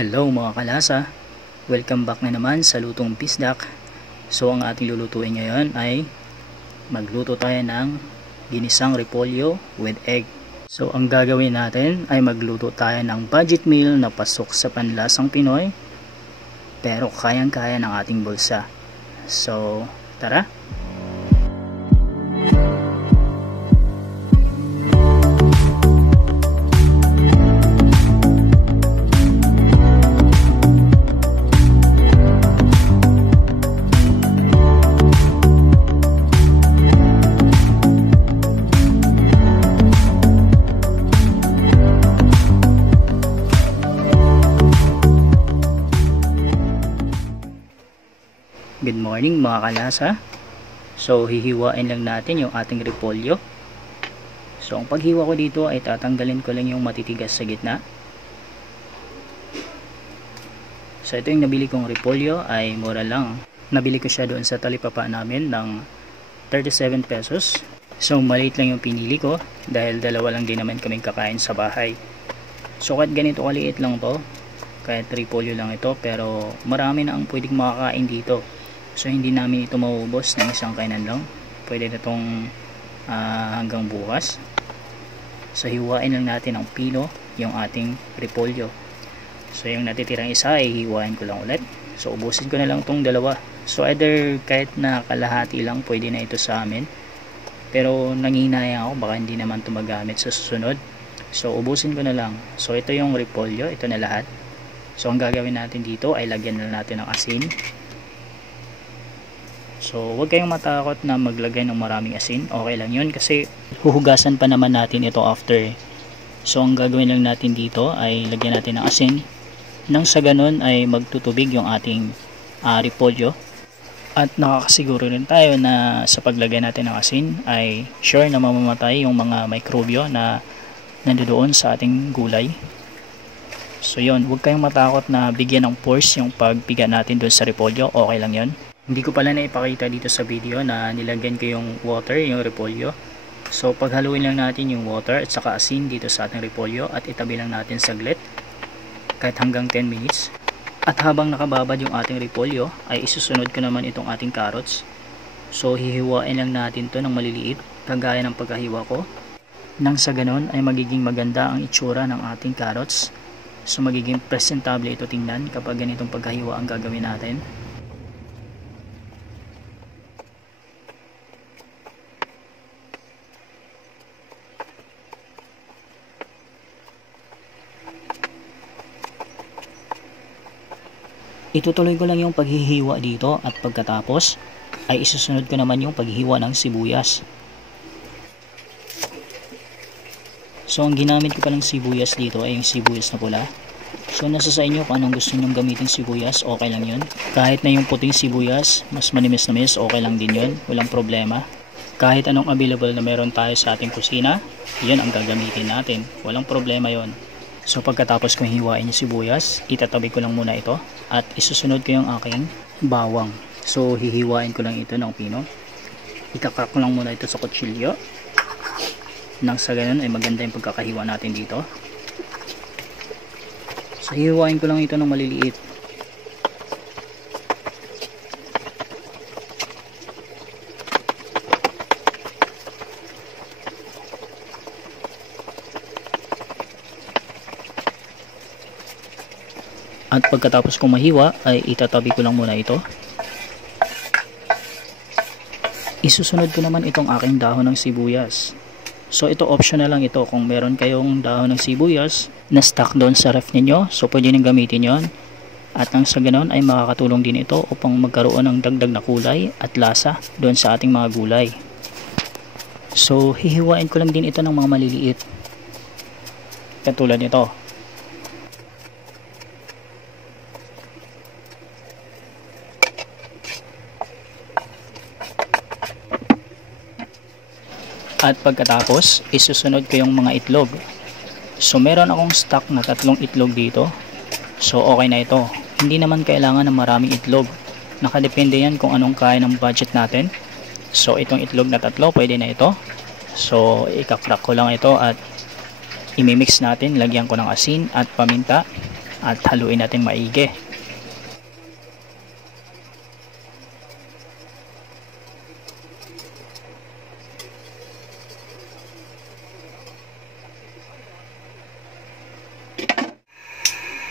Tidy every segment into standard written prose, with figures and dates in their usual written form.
Hello mga kalasa, welcome back na naman sa Lutong Pisdak. So ang ating lulutuin ngayon ay magluto tayo ng ginisang repolyo with egg. So ang gagawin natin ay magluto tayo ng budget meal na pasok sa panlasang Pinoy pero kayang-kaya ng ating bulsa. So tara! Good morning mga kalasa. So hihiwain lang natin yung ating repolyo. So ang paghiwa ko dito ay tatanggalin ko lang yung matitigas sa gitna. So ito yung nabili kong repolyo ay mura lang. Nabili ko siya doon sa talipapa namin ng 37 pesos. So maliit lang yung pinili ko dahil dalawa lang din naman kaming kakain sa bahay. So kahit ganito kaliit lang to, kahit repolyo lang ito, pero marami na ang pwedeng makakain dito. So hindi namin ito maubos ng isang kainan lang. Pwede na itong hanggang bukas. So hiwain lang natin ng pino yung ating repolyo. So yung natitirang isa ay hiwain ko lang ulit. So ubusin ko na lang itong dalawa. So either kahit na kalahati lang pwede na ito sa amin. Pero nangihinayang ako baka hindi naman ito magamit sa susunod. So ubusin ko na lang. So ito yung repolyo, ito na lahat. So ang gagawin natin dito ay lagyan na natin ng asin. So huwag kayong matakot na maglagay ng maraming asin, okay lang yun kasi huhugasan pa naman natin ito after. So ang gagawin lang natin dito ay lagyan natin ng asin nang sa ganun ay magtutubig yung ating repolyo. At nakakasiguro rin tayo na sa paglagay natin ng asin ay sure na mamamatay yung mga mikrobyo na nandoon sa ating gulay. So yun, huwag kayong matakot na bigyan ng force yung pagpiga natin doon sa repolyo, okay lang yun. Hindi ko pala naipakita dito sa video na nilagyan ko yung water, yung repolyo. So paghaluin lang natin yung water at saka asin dito sa ating repolyo at itabi lang natin saglit kahit hanggang 10 minutes. At habang nakababad yung ating repolyo ay isusunod ko naman itong ating carrots. So hihiwain lang natin to ng maliliit kagaya ng pagkahiwa ko. Nang sa ganon ay magiging maganda ang itsura ng ating carrots. So magiging presentable ito tingnan kapag ganitong pagkahiwa ang gagawin natin. Itutuloy ko lang yung paghihiwa dito at pagkatapos ay isusunod ko naman yung paghihiwa ng sibuyas. So ang ginamit ko palang sibuyas dito ay yung sibuyas na pula. So nasa sa inyo kung anong gusto nyong gamitin sibuyas, okay lang yun. Kahit na yung puting sibuyas, mas manimis-namis, okay lang din yun, walang problema. Kahit anong available na meron tayo sa ating kusina, yun ang gagamitin natin, walang problema yun. So pagkatapos kong hiwain yung sibuyas, itatabi ko lang muna ito at isusunod ko yung aking bawang. So hihiwain ko lang ito ng pino. Ikakrak ko lang muna ito sa kutsilyo. Nang sa ganun ay maganda yung pagkakahiwa natin dito. So hihiwain ko lang ito ng maliliit. At pagkatapos kong mahiwa ay itatabi ko lang muna ito. Isusunod ko naman itong aking dahon ng sibuyas. So ito optional lang ito kung meron kayong dahon ng sibuyas na stock doon sa ref ninyo. So pwede nang gamitin yon. At nang sa ganoon ay makakatulong din ito upang magkaroon ng dagdag na kulay at lasa doon sa ating mga gulay. So hihiwain ko lang din ito ng mga maliliit. Katulad nito. At pagkatapos, isusunod ko yung mga itlog. So meron akong stock na 3 itlog dito. So okay na ito. Hindi naman kailangan ng maraming itlog. Nakadepende yan kung anong kaya ng budget natin. So itong itlog na 3, pwede na ito. So ikakrak ko lang ito at imimix natin. Lagyan ko ng asin at paminta. at haluin natin maigi.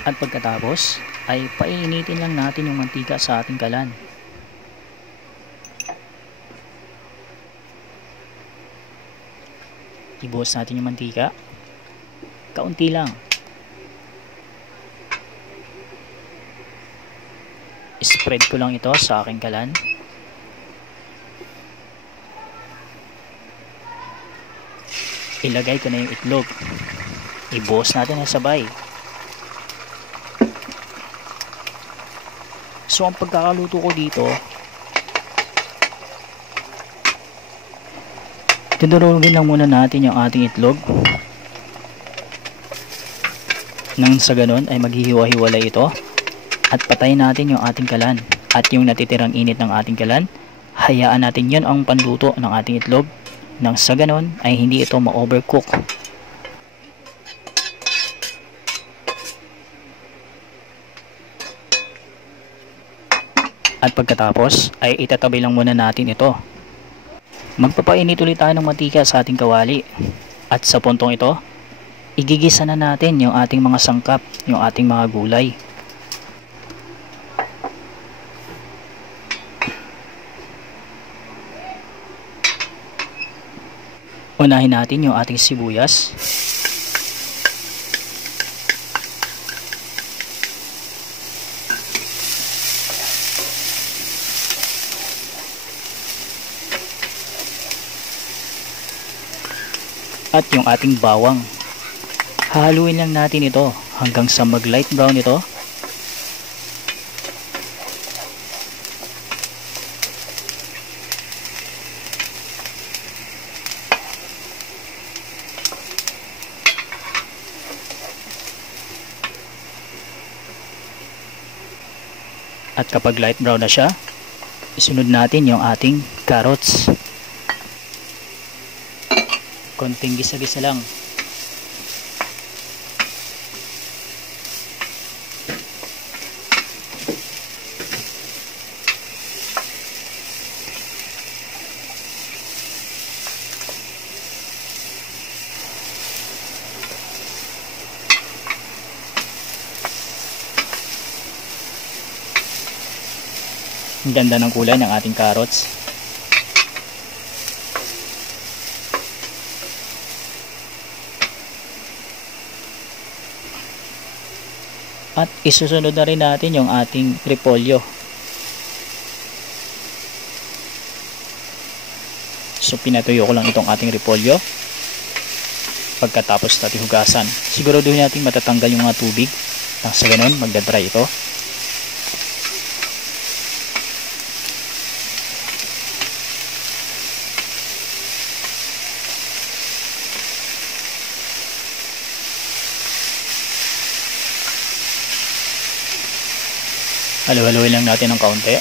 At pagkatapos ay painitin lang natin yung mantika sa ating kalan. Ibuhos natin yung mantika. Kaunti lang. Spread ko lang ito sa aking kalan. Ilagay ko na yung itlog. Ibuhos natin na sabay. So ang pagkakaluto ko dito, tudurugin lang muna natin yung ating itlog. Nang sa ganon ay maghihiwa-hiwalay ito. At patayin natin yung ating kalan. At yung natitirang init ng ating kalan, hayaan natin yun ang panluto ng ating itlog. Nang sa ganon ay hindi ito ma-overcook. At pagkatapos ay itatabi lang muna natin ito. Magpapainit ulit tayo ng mantika sa ating kawali. At sa puntong ito, igigisa na natin yung ating mga sangkap, yung ating mga gulay. Unahin natin yung ating sibuyas. At yung ating bawang. Hahaluin lang natin ito hanggang sa mag light brown ito. At kapag light brown na siya, isunod natin yung ating carrots. Konting gisa-gisa lang. Ang ganda ng kulay ng ating carrots. At isusunod na rin natin yung ating repolyo. So pinatuyo ko lang itong ating repolyo. Pagkatapos natin hugasan, siguraduhin natin matatanggal yung mga tubig. Nang sa ganun magdadry ito. Halu-haluin lang natin ng kaunti.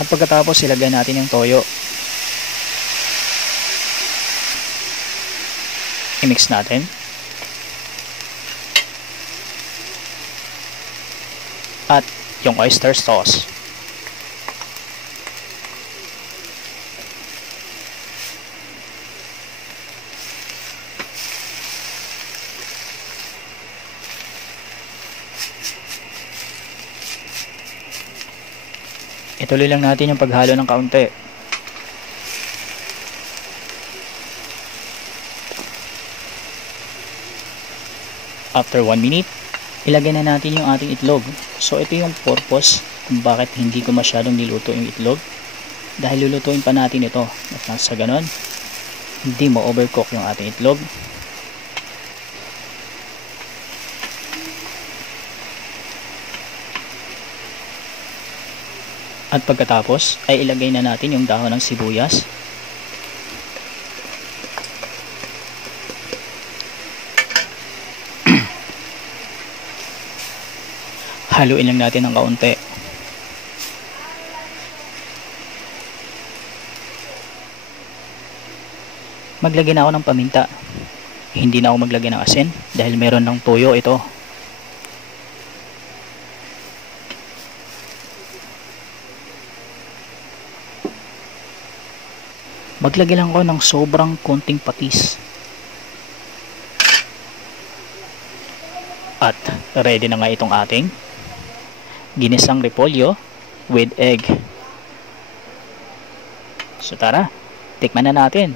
At pagkatapos ilagay natin yung toyo. I-mix natin. At yung oyster sauce. Ituloy lang natin yung paghalo ng kaunti. After 1 minute, ilagay na natin yung ating itlog. So ito yung purpose kung bakit hindi ko masyadong niluto yung itlog. Dahil lulutuin pa natin ito. At nang sa ganon, hindi mo overcook yung ating itlog. At pagkatapos ay ilagay na natin yung dahon ng sibuyas. Haluin lang natin ng kaunti. Maglagay na ako ng paminta. Hindi na ako maglagay ng asin dahil meron ng toyo ito. Maglagay lang ako ng sobrang konting patis. At ready na nga itong ating ginisang repolyo with egg. So tara, tikman na natin.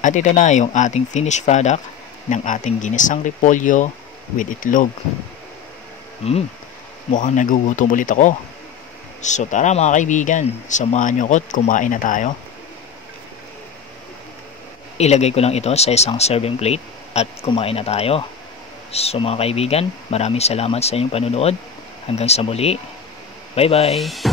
At ito na yung ating finished product ng ating ginisang repolyo with itlog. Mukhang nagugutom ulit ako. So tara mga kaibigan, samahan nyo ako at kumain na tayo. Ilagay ko lang ito sa isang serving plate at kumain na tayo. So mga kaibigan, maraming salamat sa inyong panunood. Hanggang sa muli. Bye bye!